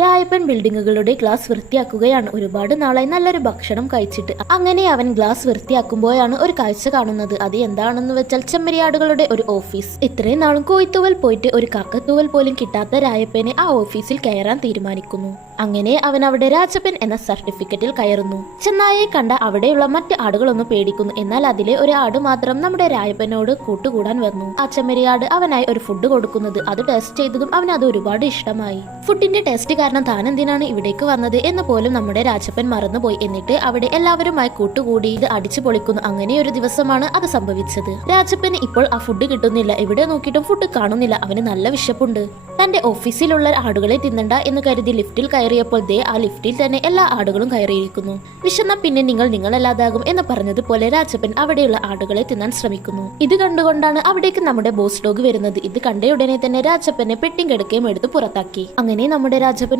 Rayappan ബിൽഡിങ്ങുകളുടെ glass വൃത്തിയാക്കുകയാണ്. ഒരുപാട് നാളായി നല്ലൊരു ഭക്ഷണം കഴിച്ചിട്ട്. അങ്ങനെ അവൻ ഗ്ലാസ് വൃത്തിയാക്കുമ്പോഴാണ് ഒരു കാഴ്ച കാണുന്നത്. അത് എന്താണെന്ന് വെച്ചാൽ ചെമ്മരിയാടുകളുടെ ഒരു ഓഫീസ്. ഇത്രയും നാളും കോയിത്തൂവൽ പോയിട്ട് ഒരു കാക്കത്തൂവൽ പോലും കിട്ടാത്ത രായപ്പനെ ആ ഓഫീസിൽ കയറാൻ തീരുമാനിക്കുന്നു. അങ്ങനെ അവൻ അവിടെ രാജപ്പൻ എന്ന സർട്ടിഫിക്കറ്റിൽ കയറുന്നു. ചെന്നായെ കണ്ട അവിടെയുള്ള മറ്റ് ആടുകളൊന്നും പേടിക്കുന്നു. എന്നാൽ അതിലെ ഒരു ആട് മാത്രം നമ്മുടെ രായപ്പനോട് കൂട്ടുകൂടാൻ വന്നു. ആ ചെമ്മരിയാട് അവനായി ഒരു ഫുഡ് കൊടുക്കുന്നത് അത് ടേസ്റ്റ് ചെയ്തതും അവന് അത് ഒരുപാട് ഇഷ്ടമായി. ഫുഡിന്റെ ടേസ്റ്റ് കാരണം താൻ എന്തിനാണ് ഇവിടേക്ക് വന്നത് എന്ന് പോലും നമ്മുടെ രാജപ്പൻ മറന്നുപോയി. എന്നിട്ട് അവിടെ എല്ലാവരുമായി കൂട്ടുകൂടി ഇത് അടിച്ചു പൊളിക്കുന്നു. അങ്ങനെ ഒരു ദിവസമാണ് അത് സംഭവിച്ചത്. രാജപ്പന് ഇപ്പോൾ ആ ഫുഡ് കിട്ടുന്നില്ല. എവിടെ നോക്കിയിട്ടും ഫുഡ് കാണുന്നില്ല. അവന് നല്ല വിശപ്പുണ്ട്. തന്റെ ഓഫീസിലുള്ള ആടുകളെ തിന്നണ്ട എന്ന് കരുതി ലിഫ്റ്റിൽ കയറിയപ്പോൾ ദേ ആ ലിഫ്റ്റിൽ തന്നെ എല്ലാ ആടുകളും കയറിയിരിക്കുന്നു. വിശന്ന പിന്നെ നിങ്ങളല്ലാതാകും എന്ന് പറഞ്ഞതുപോലെ രാജപ്പൻ അവിടെയുള്ള ആടുകളെ തിന്നാൻ ശ്രമിക്കുന്നു. ഇത് കണ്ടുകൊണ്ടാണ് അവിടേക്ക് നമ്മുടെ ബോസ് ഡോഗ് വരുന്നത്. ഇത് കണ്ടയുടനെ തന്നെ രാജപ്പനെ പെട്ടിയും കിടക്കയും എടുത്ത് പുറത്താക്കി. അങ്ങനെ നമ്മുടെ രാജപ്പൻ